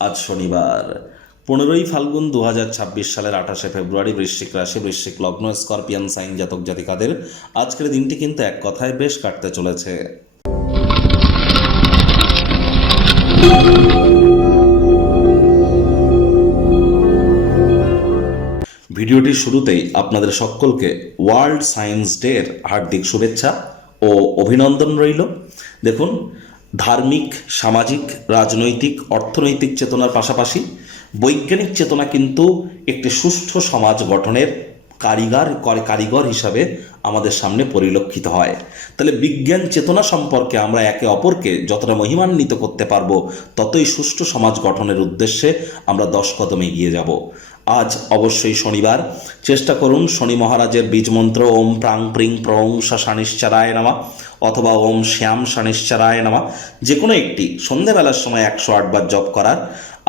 আজ শনিবার 15ই ফাল্গুন 2026 সালের 28শে ফেব্রুয়ারি। বৃশ্চিক রাশি, বৃশ্চিক লগ্ন, স্করপিয়ান সাইন জাতক জাতিকাদের আজকের দিনটি কিন্তু এক কথায় বেশ কাটতে চলেছে। ভিডিওটির শুরুতেই আপনাদের সকলকে ওয়ার্ল্ড সায়েন্স ডের হার্দিক শুভেচ্ছা ও অভিনন্দন রইল। দেখুন, ধার্মিক, সামাজিক, রাজনৈতিক, অর্থনৈতিক চেতনার পাশাপাশি বৈজ্ঞানিক চেতনা কিন্তু একটি সুষ্ঠু সমাজ গঠনের কারিগর হিসাবে আমাদের সামনে পরিলক্ষিত হয়। তাহলে বিজ্ঞান চেতনা সম্পর্কে আমরা একে অপরকে যতটা মহিমান্বিত করতে পারবো, ততই সুষ্ঠু সমাজ গঠনের উদ্দেশ্যে আমরা 10 কদম এগিয়ে যাব। আজ অবশ্যই শনিবার, চেষ্টা করুন শনি মহারাজের বীজমন্ত্র ওম প্রাং প্রিং প্রং শানিশ্চারায় নামা অথবা ওম শ্যাম শানিশ্চারায় নামা যে কোনো একটি সন্ধেবেলার সময় 108 বার জপ করার।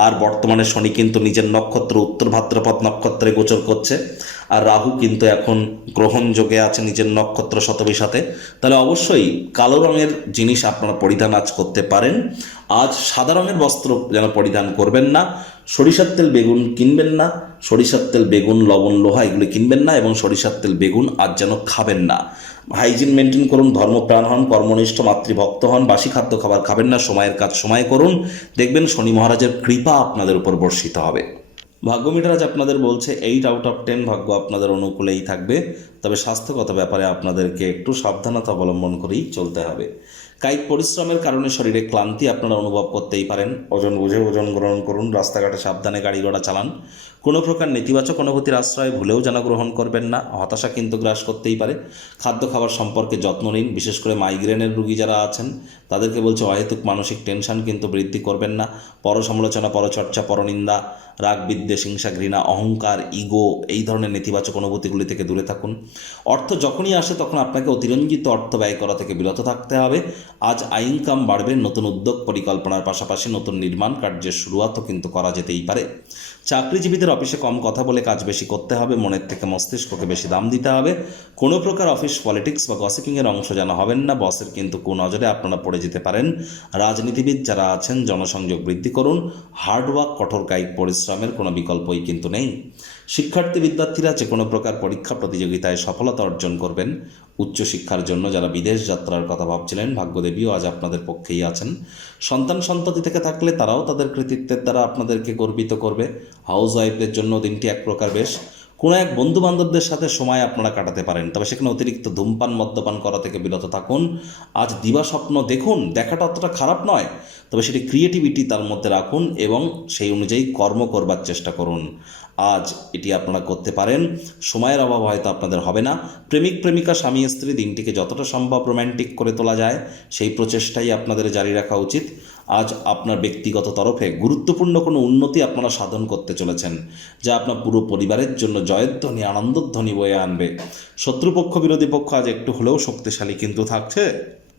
আর বর্তমানে শনি কিন্তু নিজের নক্ষত্র উত্তর ভাদ্রপদ নক্ষত্রে গোচর করছে, আর রাহু কিন্তু এখন গ্রহণ যোগে আছে নিজের নক্ষত্র শতবিশাতে। তাহলে অবশ্যই কালো রঙের জিনিস আপনারা পরিধান আজ করতে পারেন। আজ সাদা রঙের বস্ত্র যেন পরিধান করবেন না। সরিষার তেল বেগুন কিনবেন না, সরিষার তেল বেগুন লবণ লোহা এগুলি কিনবেন না, এবং সরিষার তেল বেগুন আজ যেন খাবেন না। হাইজিন মেনটেন করুন, ধর্মপ্রাণ হন, কর্মনিষ্ঠ, মাতৃভক্ত হন, বাসি খাদ্য খাবার খাবেন না, সময়ের কাজ সময় করুন, দেখবেন শনি মহারাজের কৃপা আপনাদের উপর বর্ষিত হবে। ভাগ্য মিটার আজ আপনাদের বলছে 8/10 ভাগ্য আপনাদের অনুকূলেই থাকবে, তবে স্বাস্থ্যগত ব্যাপারে আপনাদেরকে একটু সাবধানতা অবলম্বন করেই চলতে হবে। কায়িক পরিশ্রমের কারণে শরীরে ক্লান্তি আপনারা অনুভব করতেই পারেন। ওজন বুঝে ওজন গ্রহণ করুন, রাস্তাঘাটে সাবধানে গাড়ি ঘোড়া চালান। কোনো প্রকার নেতিবাচক অনুভূতির আশ্রয় ভুলেও যেন গ্রহণ করবেন না, হতাশা কিন্তু গ্রাস করতেই পারে। খাদ্য খাবার সম্পর্কে যত্ন নিন, বিশেষ করে মাইগ্রেনের রোগী যারা আছেন তাদেরকে বলছে অহেতুক মানসিক টেনশন কিন্তু বৃদ্ধি করবেন না। পরসমালোচনা, পরচর্চা, পরনিন্দা, রাগ, বিদ্বেষ, হিংসা, ঘৃণা, অহংকার, ইগো এই ধরনের নেতিবাচক অনুভূতিগুলি থেকে দূরে থাকুন। অর্থ যখনই আসে তখন আপনাকে অতিরঞ্জিত অর্থ ব্যয় করা থেকে বিরত থাকতে হবে। আজ ইনকাম বাড়বে, নতুন উদ্যোগ পরিকল্পনার পাশাপাশি নতুন নির্মাণ কার্যের শুরুয়াতও কিন্তু করা যেতেই পারে। চাকরিজীবীদের অফিসে কম কথা বলে কাজ বেশি করতে হবে, মনের থেকে মস্তিষ্ককে বেশি দাম দিতে হবে। কোনো প্রকার অফিস পলিটিক্স বা গসিপিংয়ের অংশ যেন হবেন না, বসের কিন্তু কুনজরে আপনারা পড়ে যেতে পারেন। রাজনীতিবিদ যারা আছেন জনসংযোগ বৃদ্ধি করুন। হার্ডওয়ার্ক, কঠোর কায়িক পরিশ্রমের কোনো বিকল্পই কিন্তু নেই। শিক্ষার্থী বিদ্যার্থীরা যে কোনো প্রকার পরীক্ষা প্রতিযোগিতায় সফলতা অর্জন করবেন। উচ্চশিক্ষার জন্য যারা বিদেশ যাত্রার কথা ভাবছিলেন, ভাগ্যদেবীও আজ আপনাদের পক্ষেই আছেন। সন্ততি থেকে থাকলে তারাও তাদের কৃতিত্বের দ্বারা আপনাদেরকে গর্বিত করবে। হাউস ওয়াইফদের জন্য দিনটি এক প্রকার বেশ। কোনো এক বন্ধু বান্ধবদের সাথে সময় আপনারা কাটাতে পারেন, তবে সেখানে অতিরিক্ত ধূমপান মদ্যপান করা থেকে বিরত থাকুন। আজ দিবা স্বপ্ন দেখুন, দেখাটা অতটা খারাপ নয়, তবে সেটি ক্রিয়েটিভিটি তার মধ্যে রাখুন এবং সেই অনুযায়ী কর্ম করবার চেষ্টা করুন। আজ এটি আপনারা করতে পারেন। সময়ের অভাব হয়তো আপনাদের হবে না। প্রেমিক প্রেমিকা, স্বামী স্ত্রী দিনটিকে যতটা সম্ভব রোম্যান্টিক করে তোলা যায় সেই প্রচেষ্টাই আপনাদের জারি রাখা উচিত। আজ আপনার ব্যক্তিগত তরফে গুরুত্বপূর্ণ কোনো উন্নতি আপনারা সাধন করতে চলেছেন, যা আপনার পুরো পরিবারের জন্য জয়ধ্বনি, আনন্দধ্বনি বয়ে আনবে। শত্রুপক্ষ, বিরোধী পক্ষ আজ একটু হলেও শক্তিশালী কিন্তু থাকছে।